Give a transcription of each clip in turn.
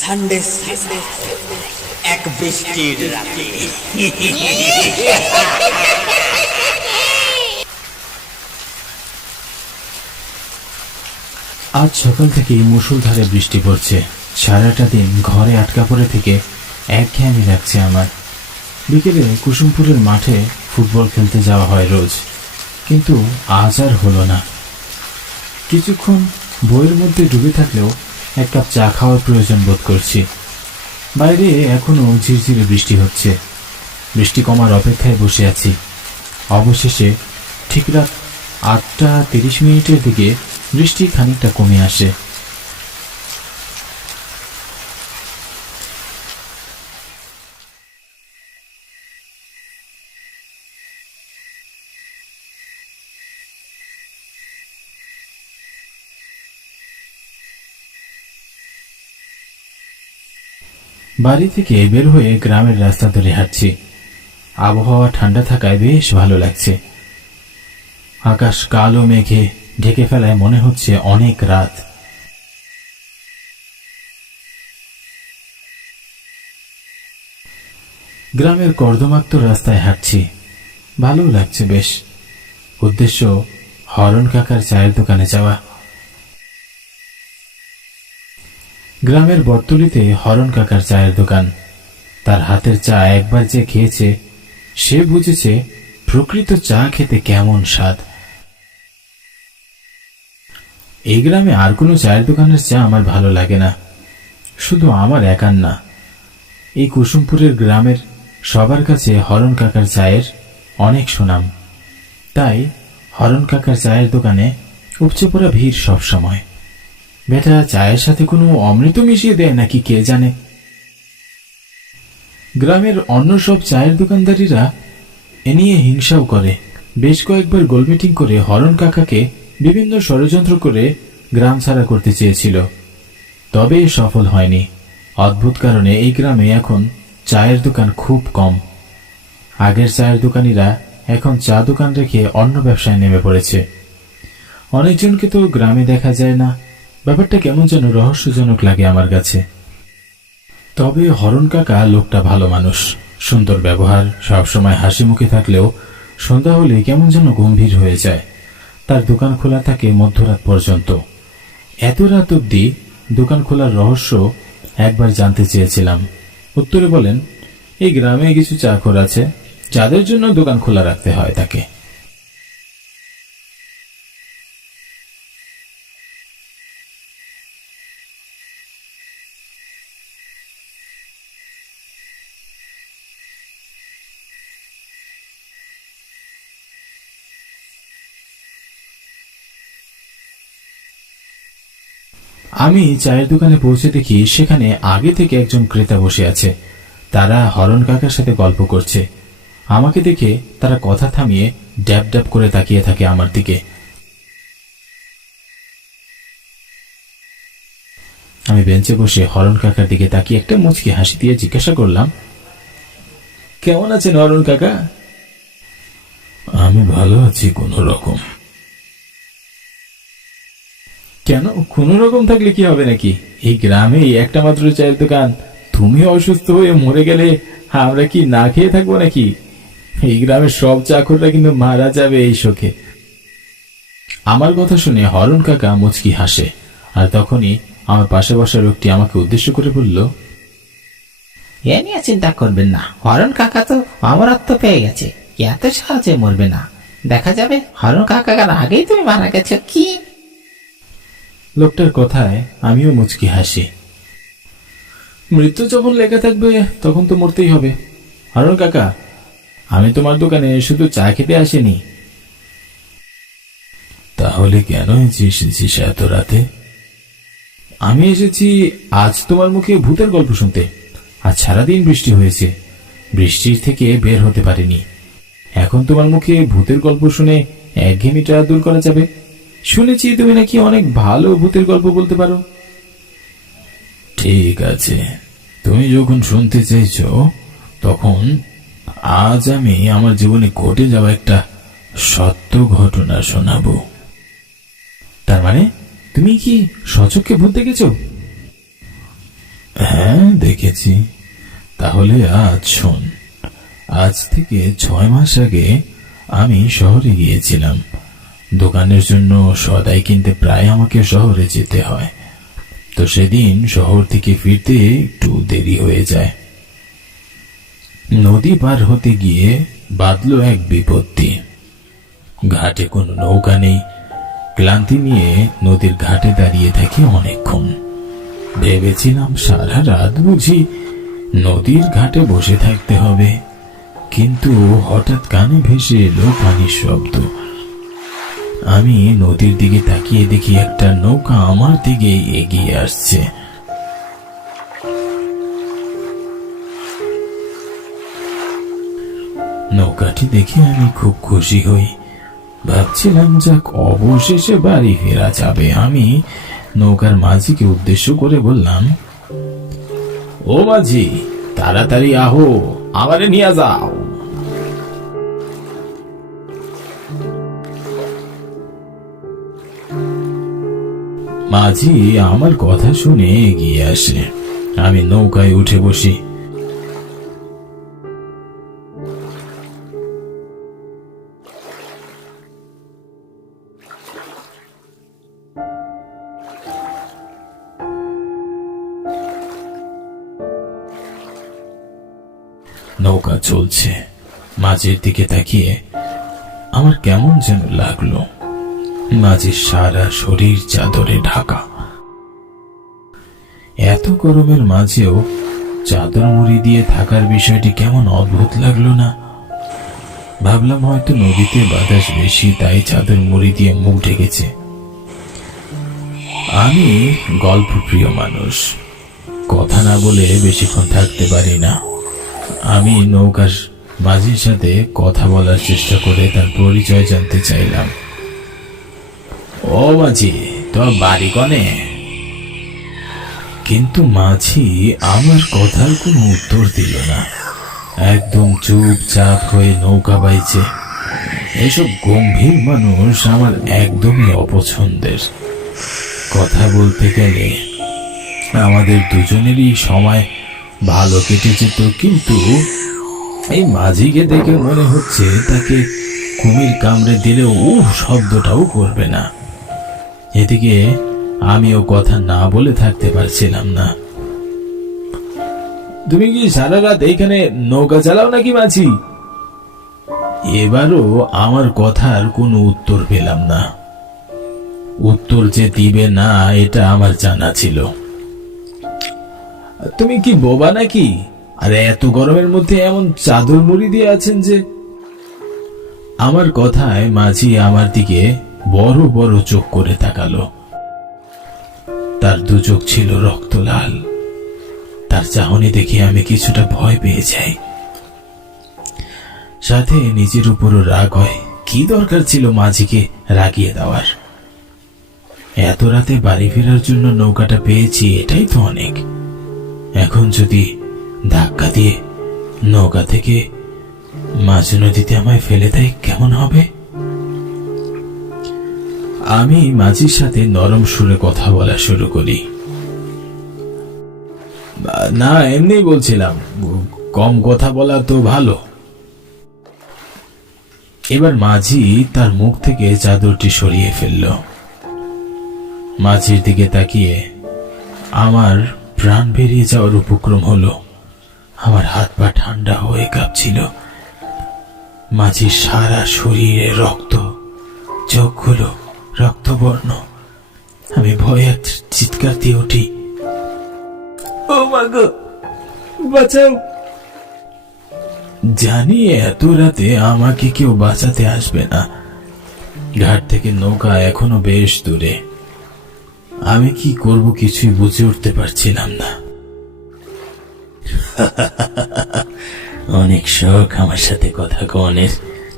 Sunday Sunday এক বৃষ্টির রাতে। আজ সকাল থেকেই মুষলধারে বৃষ্টি পড়ছে। সারাটা দিন ঘরে আটকা পড়ে থেকে একঘেয়েমি লাগছে আমার। বিকেলে কুসুমপুরের মাঠে ফুটবল খেলতে যাওয়া হয় রোজ। কিন্তু আজ আর হলো না। কিছুক্ষণ বইয়ের মধ্যে ডুবে থাকলেও এক কাপ চা খাওয়ার প্রয়োজন বোধ করছি। বাইরে এখনও ঝিরঝিরে বৃষ্টি হচ্ছে। বৃষ্টি কমার অপেক্ষায় বসে আছি। অবশেষে ঠিক রাত আটটা তিরিশ মিনিটের দিকে বৃষ্টি খানিকটা কমে আসে। বাড়ি থেকে বের হয়ে গ্রামের রাস্তা ধরে হাঁটছি। আবহাওয়া ঠান্ডা থাকায় বেশ ভালো লাগছে। আকাশ কালো মেঘে ঢেকে ফেলায় মনে হচ্ছে অনেক রাত। গ্রামের কর্দমাক্ত রাস্তায় হাঁটছি। ভালো লাগছে বেশ। উদ্দেশ্য, হরণ কাকার চায়ের দোকানে যাওয়া। গ্রামের বটতলিতে হরণ কাকার চায়ের দোকান। তার হাতের চা একবার যে খেয়েছে, সে বুঝেছে প্রকৃত চা খেতে কেমন স্বাদ। এই গ্রামে আর কোনো চায়ের দোকানের চা আমার ভালো লাগে না। শুধু আমার একার না, এই কুসুমপুরের গ্রামের সবার কাছে হরণ কাকার চায়ের অনেক সুনাম। তাই হরণ কাকার চায়ের দোকানে উপচে পড়া ভিড় সব সময় বেটা, চায়ের সাথে কোনো অমৃত মিশিয়ে দেয় নাকি কে জানে? গ্রামের অন্য সব চায়ের দোকানদারিরা এ নিয়ে হিংসাও করে। বেশ কয়েকবার গোল মিটিং করে হরণ কাকাকে বিভিন্ন ষড়যন্ত্র করে গ্রাম ছাড়া করতে চেয়েছিল। তবে সফল হয়নি। অদ্ভুত কারণে এই গ্রামে এখন চায়ের দোকান খুব কম। আগের চায়ের দোকানিরা এখন চা দোকান রেখে অন্য ব্যবসায় নেমে পড়েছে। অনেকজনকে তো গ্রামে দেখা যায় না। ব্যাপারটা কেমন যেন রহস্যজনক লাগে আমার কাছে। তবে হরণ কাকা লোকটা ভালো মানুষ, সুন্দর ব্যবহার, সবসময় হাসি মুখে থাকলেও সন্ধ্যা হলে কেমন যেন গম্ভীর হয়ে যায়। তার দোকান খোলা থাকে মধ্যরাত পর্যন্ত। এত রাত অবধি দোকান খোলার রহস্য একবার জানতে চেয়েছিলাম। উত্তরে বলেন, এই গ্রামে কিছু চাকর আছে, যাদের জন্য দোকান খোলা রাখতে হয় তাকে। আমি চায়ের দোকানে পৌঁছে দেখি সেখানে আগে থেকে একজন ক্রেতা বসে আছে। তারা হরণ কাকার সাথে গল্প করছে। আমাকে দেখে তারা কথা থামিয়ে ড্যাব ড্যাব করে তাকিয়ে থাকে আমার দিকে। আমি বেঞ্চে বসে হরণ কাকার দিকে তাকিয়ে একটা মুচকি হাসি দিয়ে জিজ্ঞাসা করলাম, কেমন আছেন হরণ কাকা? আমি ভালো আছি কোনো রকম কেন? কোনো রকম থাকলে কি হবে নাকি? এই গ্রামে একটা মাত্র চায়ের দোকান। তুমি অসুস্থ হয়ে মরে গেলে আমরা কি না খেয়ে থাকব নাকি? এই গ্রামের সব চাকররা কিন্তু মারা যাবে এই শোকে। আমার কথা শুনে হরণ কাকা মুচকি হাসে আর তখনই আমার পাশে বসা লোকটি আমাকে উদ্দেশ্য করে বলল, এ নিয়ে চিন্তা করবেন না। হরণ কাকা তো অমরত্ব পেয়ে গেছে। এত সহজে মরবে না। দেখা যাবে হরণ কাকার আগেই তুমি মারা গেছো। কি লোকটার কথায় আমিও মুচকি হাসি। মৃত্যু যখন লেখা থাকবে তখন তো মরতেই হবে। হরণ কাকা আমি তোমার দোকানে শুধু চা খেতে আসিনি। তাহলে কেন এসেছিস এত রাতে? আমি এসেছি আজ তোমার মুখে ভূতের গল্প শুনতে। আজ সারাদিন বৃষ্টি হয়েছে। বৃষ্টির থেকে বের হতে পারিনি। এখন তোমার মুখে ভূতের গল্প শুনে একঘেয়েমিটা দূর করা যাবে। শুনেছি তুমি নাকি অনেক ভালো ভূতের গল্প বলতে পারো। ঠিক আছে। তুমি যখন শুনতে চাইছো তখন আজ আমি আমার জীবনে ঘটে যাওয়া একটা সত্য ঘটনা শোনাবো। তার মানে তুমি কি সচক্ষে ভূত দেখেছ হ্যাঁ দেখেছি। তাহলে আজ শোন। আজ থেকে ছয় মাস আগে আমি শহরে গিয়েছিলাম। দোকানের জন্য সদাই কিনতে প্রায় আমাকে শহরে যেতে হয়। তো সেদিন শহর থেকে ফিরতে একটু দেরি হয়ে যায়। নদী পার হতে গিয়ে বাদলো এক বিপত্তি। ঘাটে কোনো নৌকা নেই। ক্লান্তি নিয়ে নদীর ঘাটে দাঁড়িয়ে থাকি অনেকক্ষণ। ভেবেছিলাম সারা রাত বুঝি নদীর ঘাটে বসে থাকতে হবে। কিন্তু হঠাৎ কানে ভেসে এলো পানির শব্দ। আমি নদীর দিকে তাকিয়ে দেখি একটা নৌকা আমার দিকে এগিয়ে আসছে। নৌকাটি দেখে আমি খুব খুশি হই। ভাবছিলাম যাক অবশেষে বাড়ি ফেরা যাবে। আমি নৌকার মাঝিকে উদ্দেশ্য করে বললাম, ও মাঝি, তাড়াতাড়ি আহো, আমারে নিয়ে যাও। মাঝি আমার কথা শুনে এগিয়ে আসে। আমি নৌকায় উঠে বসি। নৌকা চলছে। মাঝের দিকে তাকিয়ে আমার কেমন যেন লাগল। মাঝের সারা শরীর চাদরে ঢাকা। এত গরমের মাঝেও চাদর মুড়ি দিয়ে থাকার বিষয়টি কেমন অদ্ভুত লাগল না? ভাবলাম হয়তো নদীতে বাতাস বেশি, তাই চাদর মুড়ি দিয়ে মুখ ঢেকেছে। আমি গল্প প্রিয় মানুষ, কথা না বলে বেশিক্ষণ থাকতে পারি না। আমি নৌকার মাঝির সাথে কথা বলার চেষ্টা করে তার পরিচয় জানতে চাইলাম। ও মাঝি, তোর বাড়ি কনে? কিন্তু মাঝি, আমার কথার কোনো উত্তর দিল না। একদম চুপচাপ হয়ে নৌকা বাইছে। এসব গম্ভীর মানুষ আমার একদমই অপছন্দের। কথা বলতে গেলে আমাদের দুজনেরই সময় ভালো কেটে যেত কিন্তু এই মাঝিকে দেখে মনে হচ্ছে তাকে কুমির কামড়ে দিলেও উহ, শব্দটাও করবে না। এদিকে আমিও কথা না বলে থাকতে পারছিলাম না। তুমি কি সারা রাত এইখানে নৌকা চালাও নাকি মাঝি? এবারও আমার কথার কোনো উত্তর পেলাম না। উত্তর যে দিবে না, এটা আমার জানা ছিল। তুমি কি বোবা নাকি? আর এত গরমের মধ্যে এমন চাদর মুড়ি দিয়ে আছেন যে? আমার কথায় মাঝি আমার দিকে বড় বড় চোখ করে তাকালো। তার দু চোখ ছিল রক্ত লাল। তার চাহনি দেখে আমি কিছুটা ভয় পেয়ে যাই। সাথে নিজের উপরও রাগ হয়, কি দরকার ছিল মাঝিকে রাগিয়ে দেওয়ার? এত রাতে বাড়ি ফেরার জন্য নৌকাটা পেয়েছি, এটাই তো অনেক। এখন যদি ধাক্কা দিয়ে নৌকা থেকে মাঝ নদীতে আমায় ফেলে দেয়, কেমন হবে? আমি মাঝির সাথে নরম সুরে কথা বলা শুরু করি। না এমনি বলছিলাম, কম কথা বলা তো ভালো। এবার মাঝি তার মুখ থেকে চাদরটি সরিয়ে ফেলল। মাঝির দিকে তাকিয়ে আমার প্রাণ বেরিয়ে যাওয়ার উপক্রম হলো। আমার হাত পা ঠান্ডা হয়ে কাঁপছিল। মাঝির সারা শরীরে রক্ত, চোখগুলো রক্তবর্ণ। আমি ভয়ে চিৎকার দিয়ে উঠি। ও বাঁচাও। জানি এত রাতে আমাকে কেউ বাঁচাতে আসবে না। ঘাট থেকে নৌকা এখনও বেশ দূরে। আমি কি করব কিছুই বুঝে উঠতে পারছিলাম না। অনেক শখ আমার সাথে, কথা কনের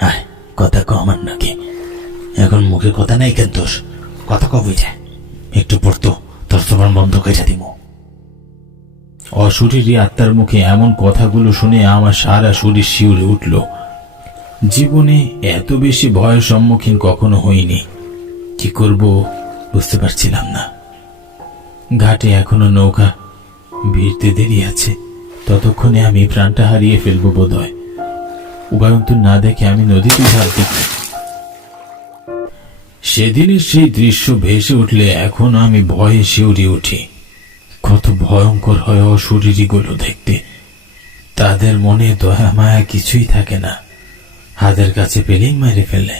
আয়, কথা কমার নাকি। এখন মুখে কথা নাই কেন তোর কথা কবই যায় একটু পড়তো, তোর তোমার বন্ধ করে দিব অশরীরী আত্মার মুখে এমন কথাগুলো শুনে আমার সারা শরীর শিউরে উঠল। জীবনে এত বেশি ভয়ের সম্মুখীন কখনো হইনি। কি করব, বুঝতে পারছিলাম না। ঘাটে এখনও নৌকা ভিড়তে দেরি আছে। ততক্ষণে আমি প্রাণটা হারিয়ে ফেলব বোধ হয় উভয়ন্তর না দেখে আমি নদীতে ঝাঁপ দিই সেদিনের সেই দৃশ্য ভেসে উঠলে এখন আমি ভয়ে শিউরে উঠি। কত ভয়ঙ্কর হয় অশরীরীগুলো দেখতে। তাদের মনে দয়া, মায়া কিছুই থাকে না। হাতের কাছে পেলেই মেরে ফেলে।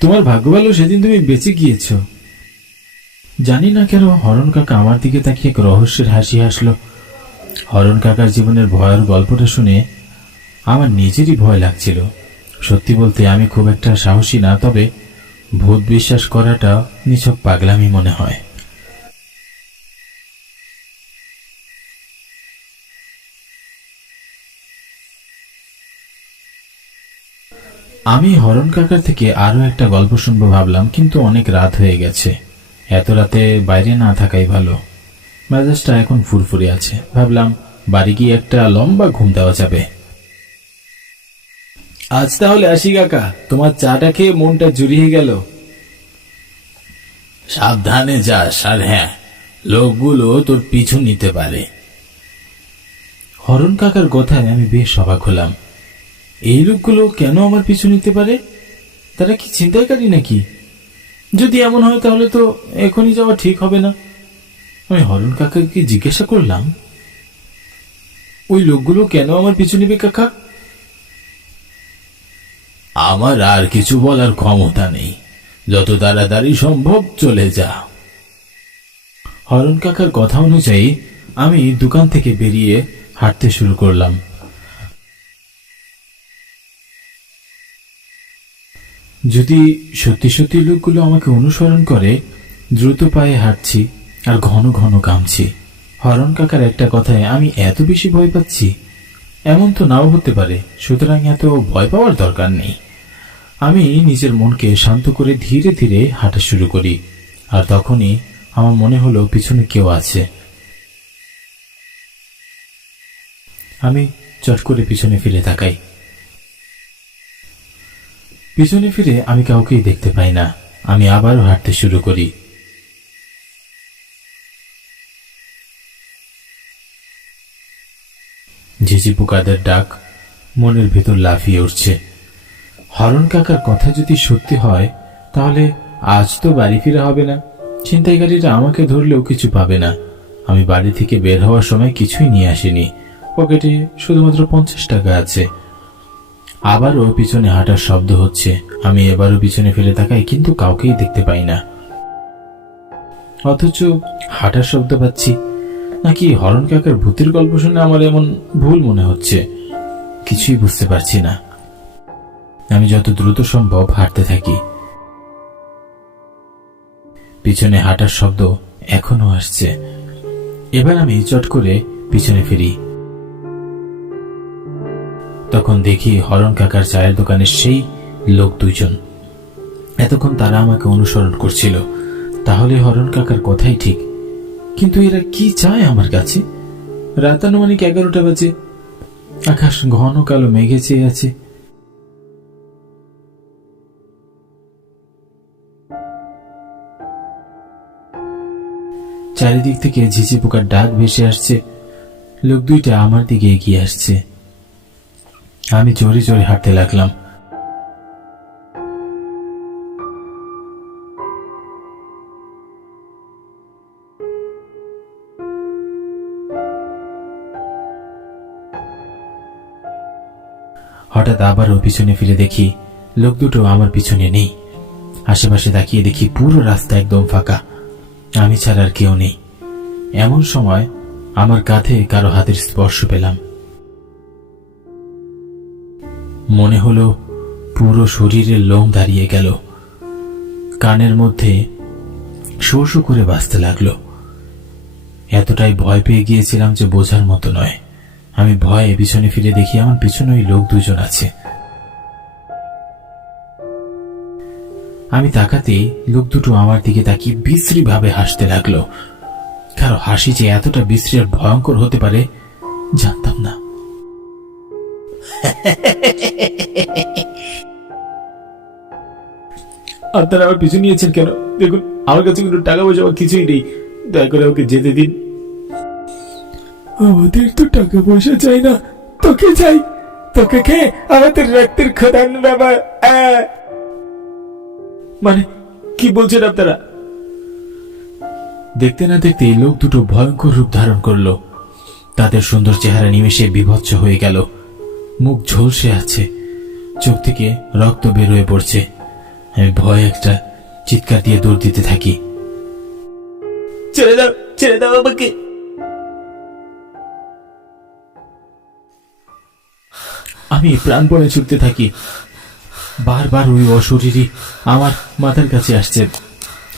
তোমার ভাগ্য ভালো, সেদিন তুমি বেঁচে গিয়েছ। জানি না কেন, হরণ কাকা আমার দিকে তাকিয়ে এক রহস্যের হাসি হাসলো। হরণ কাকার জীবনের ভয়ের গল্পটা শুনে আমার নিজেরই ভয় লাগছিল। সত্যি বলতে আমি খুব একটা সাহসী না, তবে ভূত বিশ্বাস করাটা নিছক পাগলামি মনে হয়। আমি হরণ কাকার থেকে আরও একটা গল্প শুনব ভাবলাম, কিন্তু অনেক রাত হয়ে গেছে। এত রাতে বাইরে না থাকাই ভালো। মেজাজটা এখন ফুরফুরে আছে। ভাবলাম, বাড়ি গিয়ে একটা লম্বা ঘুম দেওয়া যাবে। আজ তাহলে আসি কাকা। তোমার চাটা খেয়ে মনটা জুড়িয়ে গেল। সাবধানে যাস আর হ্যাঁ। লোকগুলো তোর পিছু নিতে পারে। হরণ কাকার কথায় আমি বেশ অবাক হলাম। এই লোকগুলো কেন আমার পিছু নিতে পারে? তারা কি ছিনতাইকারী নাকি? যদি এমন হয় তাহলে তো এখনই যাওয়া ঠিক হবে না। আমি হরণ কাকাকে জিজ্ঞাসা করলাম ওই লোকগুলো কেন আমার পিছু নেবে কাকা? আমার আর কিছু বলার ক্ষমতা নেই। যত তাড়াতাড়ি সম্ভব চলে যা। হরণ কাকার কথা অনুযায়ী আমি দোকান থেকে বেরিয়ে হাঁটতে শুরু করলাম। যদি সত্যি সত্যি লোকগুলো আমাকে অনুসরণ করে, দ্রুত পায়ে হাঁটছি আর ঘন ঘন কামছি। হরণ কাকার একটা কথায় আমি এত বেশি ভয় পাচ্ছি এমন তো নাও হতে পারে, সুতরাং এত ভয় পাওয়ার দরকার নেই। আমি নিজের মনকে শান্ত করে ধীরে ধীরে হাঁটা শুরু করি, আর তখনই আমার মনে হলো পিছনে কেউ আছে। আমি চট করে পিছনে ফিরে তাকাই। পিছনে ফিরে আমি কাউকেই দেখতে পাই না। আমি আবারও হাঁটতে শুরু করি। ঝিঝি পোকাদের ডাক মনের ভেতর লাফিয়ে উঠছে। হরণ কাকার কথা যদি সত্যি হয়, তাহলে আজ তো বাড়ি ফিরা হবে না। ছিনতাইকারীরা আমাকে ধরলেও কিছু পাবে না। আমি বাড়ি থেকে বের হওয়ার সময় কিছুই নিয়ে আসিনি। পকেটে শুধুমাত্র পঞ্চাশ টাকা আছে। আবারও পিছনে হাঁটার শব্দ হচ্ছে। আমি এবারও পিছনে ফিরে তাকাই, কিন্তু কাউকেই দেখতে পাই না। অথচ হাঁটার শব্দ পাচ্ছি। নাকি হরণ কাকার ভূতের গল্প শুনে আমার এমন ভুল মনে হচ্ছে? কিছুই বুঝতে পারছি না। আমি যত দ্রুত সম্ভব হাঁটতে থাকি। পিছনে হাঁটার শব্দ এখনও আসছে। এবার আমি চট করে পিছনে ফিরি। তখন দেখি হরণ কাকার চায়ের দোকানের সেই লোক দুইজন। এতক্ষণ তারা আমাকে অনুসরণ করছিল। তাহলে হরণ কাকার কথাই ঠিক। কিন্তু এরা কি চায় আমার কাছে? রাত আনুমানিক এগারোটা বাজে। আকাশ ঘন কালো মেঘে চেয়ে আছে। চারিদিক থেকে ঝিঝি পোকার ডাক ভেসে আসছে। লোক দুইটা আমার দিকে এগিয়ে আসছে। আমি জোরে জোরে হাঁটতে লাগলাম। হঠাৎ আবারও পিছনে ফিরে দেখি লোক দুটো আমার পিছনে নেই। আশেপাশে তাকিয়ে দেখি পুরো রাস্তা একদম ফাঁকা। আমি ছাড়া আর কেউ নেই। এমন সময় আমার কাঁধে কারও হাতের স্পর্শ পেলাম। মনে হলো পুরো শরীরের লোম দাঁড়িয়ে গেল। কানের মধ্যে শো শো করে বাঁচতে লাগল। এতটাই ভয় পেয়ে গিয়েছিলাম যে বোঝার মতো নয়। আমি ভয়ে পিছনে ফিরে দেখি আমার পিছনে ওই লোক দুজন আছে। আমি তাকাতেই লোক দুটো আমার দিকে তাকিয়ে বিশ্রী ভাবে হাসতে লাগল। কারও হাসি যে এতটা বিশ্রী আর ভয়ঙ্কর হতে পারে, জানতাম না। আপনারা আমার পিছু নিয়েছেন কেন? দেখুন, আমার কাছে কোনো টাকা পয়সা কিছুই নেই। দয়া করে আমাকে যেতে দিন। আমাদের তো টাকা পয়সা চাই না তোকে চাই। তোকে খেয়ে আমাদের রক্তের খদান বাবা মানে কি বলছেন আপনারা? দেখতে না দেখতে এই লোক দুটো ভয়ঙ্কর রূপ ধারণ করল। তাদের সুন্দর চেহারা নিমেষে বিভৎস হয়ে গেল। মুখ ঝলসে আছে। চোখ থেকে রক্ত বের হয়ে পড়ছে। আমি ভয় একটা চিৎকার দিয়ে দৌড় দিতে থাকি। ছেড়ে দাও ছেড়ে দাও আমাকে। আমি প্রাণপণে ছুটতে থাকি। বারবার ওই অশরীরই আমার মাথার কাছে আসছে।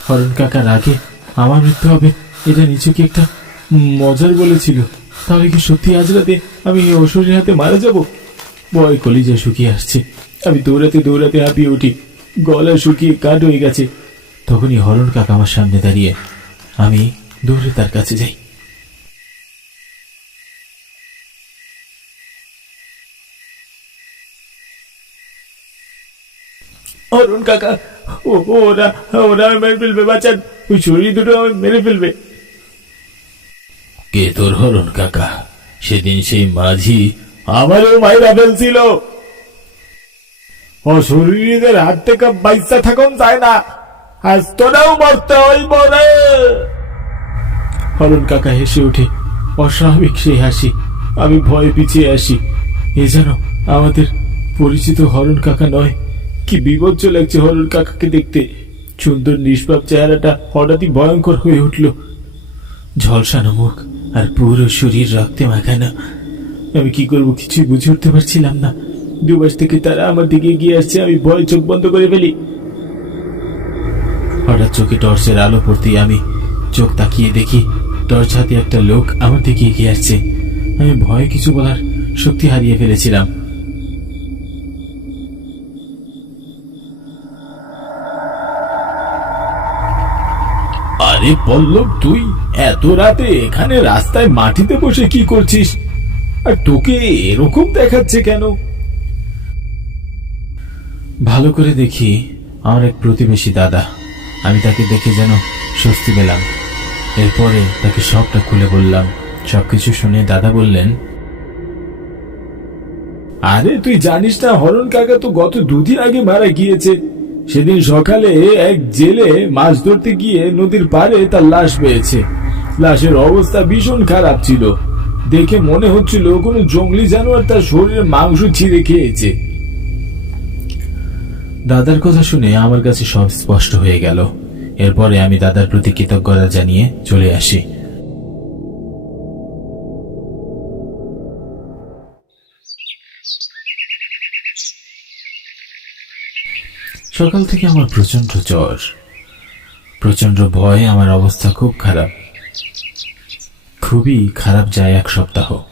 হরণ কাকার আগে আমার মৃত্যু হবে, এটা নিচুকে একটা মজার বলেছিল? তাহলে কি সত্যি আজ রাতে আমি অশরীর হাতে মারা যাব? ভয় কলিজা শুকিয়ে আসছে। আমি দৌড়াতে দৌড়াতে হাঁপিয়ে উঠি। গলা শুকিয়ে কাঠ হয়ে গেছে। তখনই হরণ কাকা আমার সামনে দাঁড়িয়ে, আমি দৌড়ে তার কাছে যাই। অরুণ কাকা ও ওরা ওরা মেরে ফেলবে বাঁচান। ওই শরীর দুটো আমায় মেরে ফেলবে। কে তোর হরণ কাকা? সেদিন সেই মাঝি আমারও মাইরা ফেলছিল। ও শরীরের হাত থেকে বাইসা থাকুন যায় না। আজ তোরাও মরতে হইব রে। হরণ কাকা হেসে ওঠে। অস্বাভাবিক সেই হাসি। আমি ভয়ে পিছিয়ে আসি। এ যেন আমাদের পরিচিত হরণ কাকা নয়। কি বিপজ্জ লাগছে হরণ কাকাকে দেখতে। সুন্দর নিষ্পাপ চেহারাটা হঠাৎই ভয়ঙ্কর হয়ে উঠল। ঝলসানো মুখ আর পুরো শরীর রক্তে মাখানো। আমি কি করব কিছুই বুঝে উঠতে পারছিলাম না। দুবাস থেকে তারা আমার দিকে এগিয়ে আসছে, আমি ভয় চোখ বন্ধ করে ফেলি। হঠাৎ চোখে টর্চের আলো পড়তেই আমি চোখ তাকিয়ে দেখি, টর্চ হাতে একটা লোক আমার দিকে এগিয়ে আসছে। আমি ভয়ে কিছু বলার শক্তি হারিয়ে ফেলেছিলাম। আরে পল্লব তুই এত রাতে এখানে রাস্তায় মাটিতে বসে কি করছিস? আর তোকে এরকম দেখাচ্ছে কেন? ভালো করে দেখি আমার এক প্রতিবেশী দাদা। আমি তাকে দেখে যেন স্বস্তি পেলাম। এরপরে তাকে সবটা খুলে বললাম। সবকিছু শুনে দাদা বললেন আরে তুই জানিস না হরণ কাকা তো গত দুদিন আগে মারা গিয়েছে। সেদিন সকালে এক জেলে মাছ ধরতে গিয়ে নদীর পাড়ে তার লাশ পেয়েছে। লাশের অবস্থা ভীষণ খারাপ ছিল। দেখে মনে হচ্ছিল কোনো জঙ্গলি জানোয়ার তার শরীরে মাংস ছিঁড়ে খেয়েছে। দাদার কথা শুনে আমার কাছে সব স্পষ্ট হয়ে গেল। এরপরে আমি দাদার প্রতি কৃতজ্ঞতা জানিয়ে চলে আসি। সকাল থেকে আমার প্রচণ্ড জ্বর। প্রচণ্ড ভয়ে আমার অবস্থা খুব খারাপ। খুবই খারাপ যায় এক সপ্তাহ।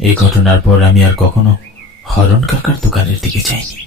এই ঘটনার পর আমি আর কখনো হরণ কাকার দোকানের দিকে যাইনি।